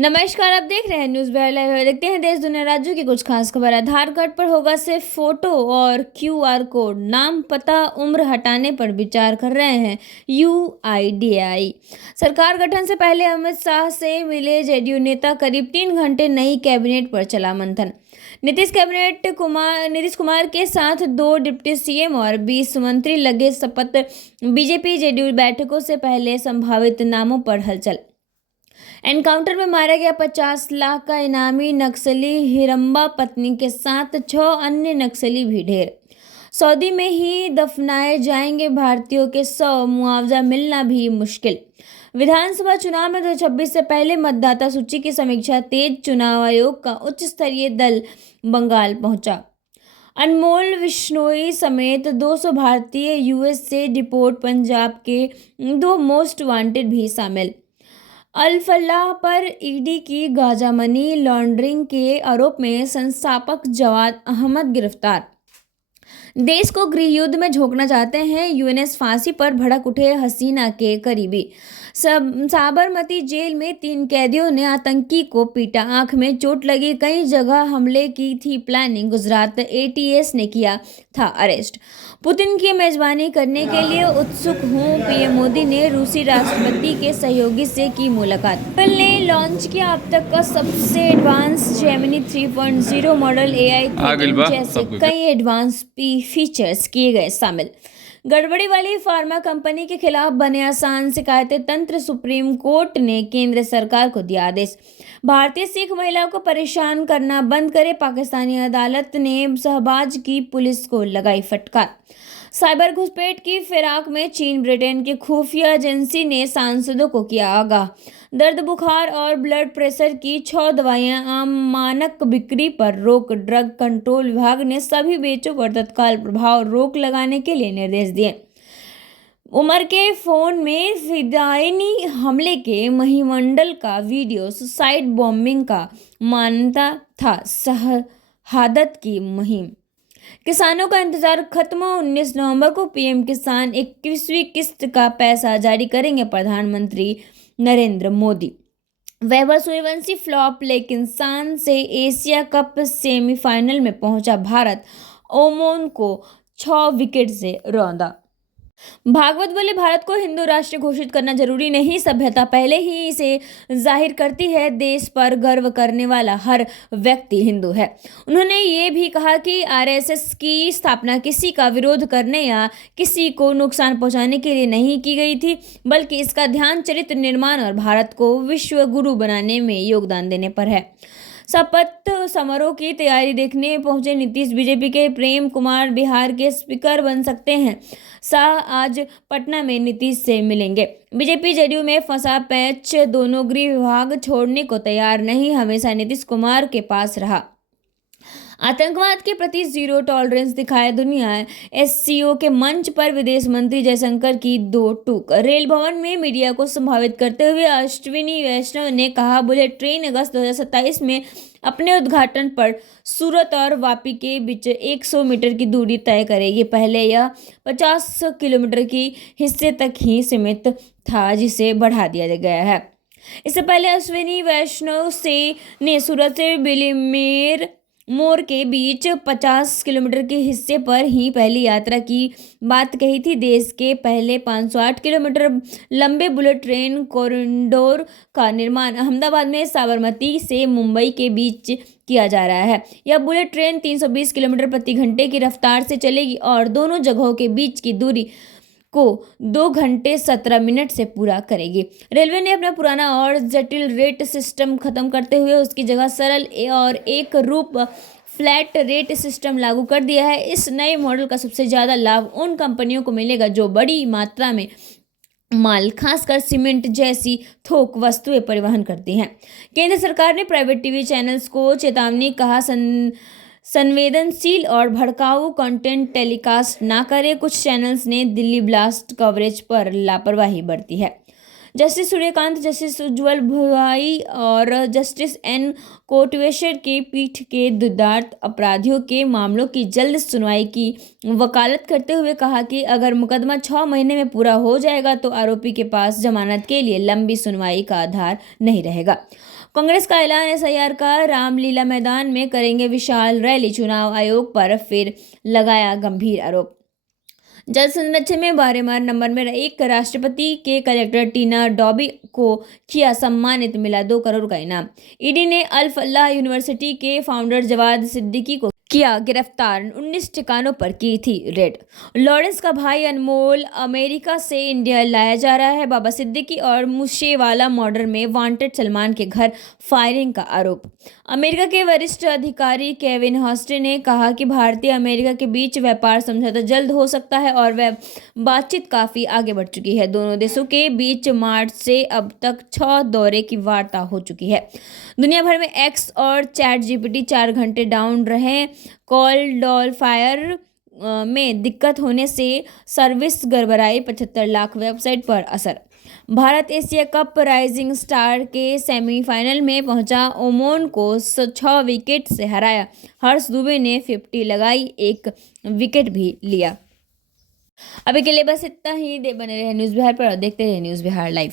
नमस्कार, आप देख रहे हैं न्यूज़ बहर लाइव। देखते हैं देश दुनिया राज्यों की कुछ खास खबर। आधार कार्ड पर होगा सिर्फ फोटो और क्यूआर कोड। नाम पता उम्र हटाने पर विचार कर रहे हैं यूआईडीएआई। सरकार गठन से पहले अमित शाह से मिले जेडीयू नेता। करीब 3 घंटे नई कैबिनेट पर चला मंथन। नीतीश कुमार के साथ 2 डिप्टी सीएम और 20 मंत्री लगे शपथ। बीजेपी जेडीयू बैठकों से पहले संभावित नामों पर हलचल। एनकाउंटर में मारा गया 50 लाख का इनामी नक्सली हिरंबा पत्नी के साथ 6 अन्य नक्सली भी ढेर। सऊदी में ही दफनाए जाएंगे भारतीयों के 100, मुआवजा मिलना भी मुश्किल। विधानसभा चुनाव में 2026 से पहले मतदाता सूची की समीक्षा तेज। चुनाव आयोग का उच्च स्तरीय दल बंगाल पहुंचा। अनमोल विश्नोई समेत 200 भारतीय यूएस से डिपोर्ट। पंजाब के 2 मोस्ट वांटेड भी शामिल। अल फलाह पर ईडी की गांजा मनी लॉन्ड्रिंग के आरोप में संस्थापक जवाद अहमद गिरफ्तार। देश को गृह युद्ध में झोंकना चाहते हैं यूएनएस। फांसी पर भड़क उठे हसीना के करीबी। साबरमती जेल में 3 कैदियों ने आतंकी को पीटा। आंख में चोट लगी। कई जगह हमले की थी प्लानिंग। गुजरात एटीएस ने किया था अरेस्ट। पुतिन की मेजबानी करने के लिए उत्सुक हूं। पीएम मोदी ने रूसी राष्ट्रपति के सहयोगी से की मुलाकात। एप्पल ने लॉन्च किया अब तक का सबसे एडवांस जेमिनी 3.0 मॉडल। एआई जैसे कई एडवांस फीचर्स किए गए शामिल। गड़बड़ी वाली फार्मा कंपनी के खिलाफ बने आसान शिकायतें तंत्र। सुप्रीम कोर्ट ने केंद्र सरकार को दिया आदेश। भारतीय सिख महिलाओं को परेशान करना बंद करे। पाकिस्तानी अदालत ने शहबाज की पुलिस को लगाई फटकार। साइबर घुसपैठ की फिराक में चीन। ब्रिटेन की खुफिया एजेंसी ने सांसदों को किया आगाह। दर्द बुखार और ब्लड प्रेशर की 6 दवाइयां आम। मानक बिक्री पर रोक। ड्रग कंट्रोल विभाग ने सभी बेचों पर तत्काल प्रभाव रोक लगाने के लिए निर्देश दिए। उमर के फोन में फिदायनी हमले के महिमंडल का वीडियो। सुसाइड बॉम्बिंग का मानता था शहादत की मुहिम। किसानों का इंतजार खत्म। 19 नवंबर को पीएम किसान 21वीं किस्त का पैसा जारी करेंगे प्रधानमंत्री नरेंद्र मोदी। वैभव सूर्यवंशी फ्लॉप, लेकिन शान से एशिया कप सेमीफाइनल में पहुंचा भारत। ओमान को 6 विकेट से रौंदा। भागवत बोले, भारत को हिंदू राष्ट्र घोषित करना जरूरी नहीं। सभ्यता पहले ही इसे जाहिर करती है। देश पर गर्व करने वाला हर व्यक्ति हिंदू है। उन्होंने ये भी कहा कि आरएसएस की स्थापना किसी का विरोध करने या किसी को नुकसान पहुंचाने के लिए नहीं की गई थी, बल्कि इसका ध्यान चरित्र निर्माण और भारत को विश्व गुरु बनाने में योगदान देने पर है। शपथ समारोह की तैयारी देखने पहुंचे नीतीश। बीजेपी के प्रेम कुमार बिहार के स्पीकर बन सकते हैं। शाह आज पटना में नीतीश से मिलेंगे। बीजेपी जेडीयू में फंसा पैच। दोनों गृह विभाग छोड़ने को तैयार नहीं। हमेशा नीतीश कुमार के पास रहा। आतंकवाद के प्रति जीरो टॉलरेंस दिखाए दुनिया। एससीओ के मंच पर विदेश मंत्री जयशंकर की 2 टूक। रेल भवन में मीडिया को संबोधित करते हुए अश्विनी वैष्णव ने कहा, बुलेट ट्रेन अगस्त 2027 में अपने उद्घाटन पर सूरत और वापी के बीच 100 मीटर की दूरी तय करेगी। पहले यह 50 किलोमीटर की हिस्से तक ही सीमित था, जिसे बढ़ा दिया गया है। इससे पहले अश्विनी वैष्णव ने सूरत से बिलीमेर मोर के बीच 50 किलोमीटर के हिस्से पर ही पहली यात्रा की बात कही थी। देश के पहले 508 किलोमीटर लंबे बुलेट ट्रेन कॉरिडोर का निर्माण अहमदाबाद में साबरमती से मुंबई के बीच किया जा रहा है। यह बुलेट ट्रेन 320 किलोमीटर प्रति घंटे की रफ्तार से चलेगी और दोनों जगहों के बीच की दूरी को 2 घंटे 17 मिनट से पूरा करेगी। रेलवे ने अपना पुराना और जटिल रेट सिस्टम खत्म करते हुए उसकी जगह सरल और एक रूप फ्लैट रेट सिस्टम लागू कर दिया है। इस नए मॉडल का सबसे ज़्यादा लाभ उन कंपनियों को मिलेगा जो बड़ी मात्रा में माल, खासकर सीमेंट जैसी थोक वस्तुएं परिवहन करती हैं। केंद्र सरकार ने प्राइवेट टीवी चैनल्स को चेतावनी। कहा, संवेदनशील और भड़काऊ कंटेंट टेलीकास्ट ना करें। कुछ चैनल्स ने दिल्ली ब्लास्ट कवरेज पर लापरवाही बरती है। जस्टिस सूर्यकांत, जस्टिस उज्ज्वल भुआई और जस्टिस एन कोटवेश्वर की पीठ के दुर्दांत अपराधियों के मामलों की जल्द सुनवाई की वकालत करते हुए कहा कि अगर मुकदमा 6 महीने में पूरा हो जाएगा तो आरोपी के पास जमानत के लिए लंबी सुनवाई का आधार नहीं रहेगा। कांग्रेस का ऐलान, एसआईआर का, रामलीला मैदान में करेंगे विशाल रैली, चुनाव आयोग पर फिर लगाया गंभीर आरोप। जल संरक्षण में बारेमार नंबर में एक राष्ट्रपति के कलेक्टर टीना डॉबी को किया सम्मानित, मिला 2 करोड़ का इनाम। ईडी ने अल फलाह यूनिवर्सिटी के फाउंडर जवाद सिद्दीकी को किया गिरफ्तार, 19 ठिकानों पर की थी रेड। लॉरेंस का भाई अनमोल अमेरिका से इंडिया लाया जा रहा है। बाबा सिद्दीकी और मूसेवाला मर्डर में वांटेड सलमान के घर फायरिंग का आरोप। अमेरिका के वरिष्ठ अधिकारी केविन हॉस्टे ने कहा कि भारतीय अमेरिका के बीच व्यापार समझौता जल्द हो सकता है और वह बातचीत काफी आगे बढ़ चुकी है। दोनों देशों के बीच मार्च से अब तक 6 दौरे की वार्ता हो चुकी है। दुनिया भर में एक्स और चैट जीपीटी 4 घंटे डाउन रहे। कॉल डॉल फायर में दिक्कत होने से सर्विस गड़बड़ाई, 75 लाख वेबसाइट पर असर। Bharat Asia cup rising star के सेमीफाइनल में पहुंचा, ओमान को 6 विकेट से हराया। हर्ष दुबे ने 50 लगाई, 1 विकेट भी लिया। अभी के लिए बस इतना ही। बने रहे न्यूज़ बिहार पर और देखते रहे न्यूज़ बिहार लाइव।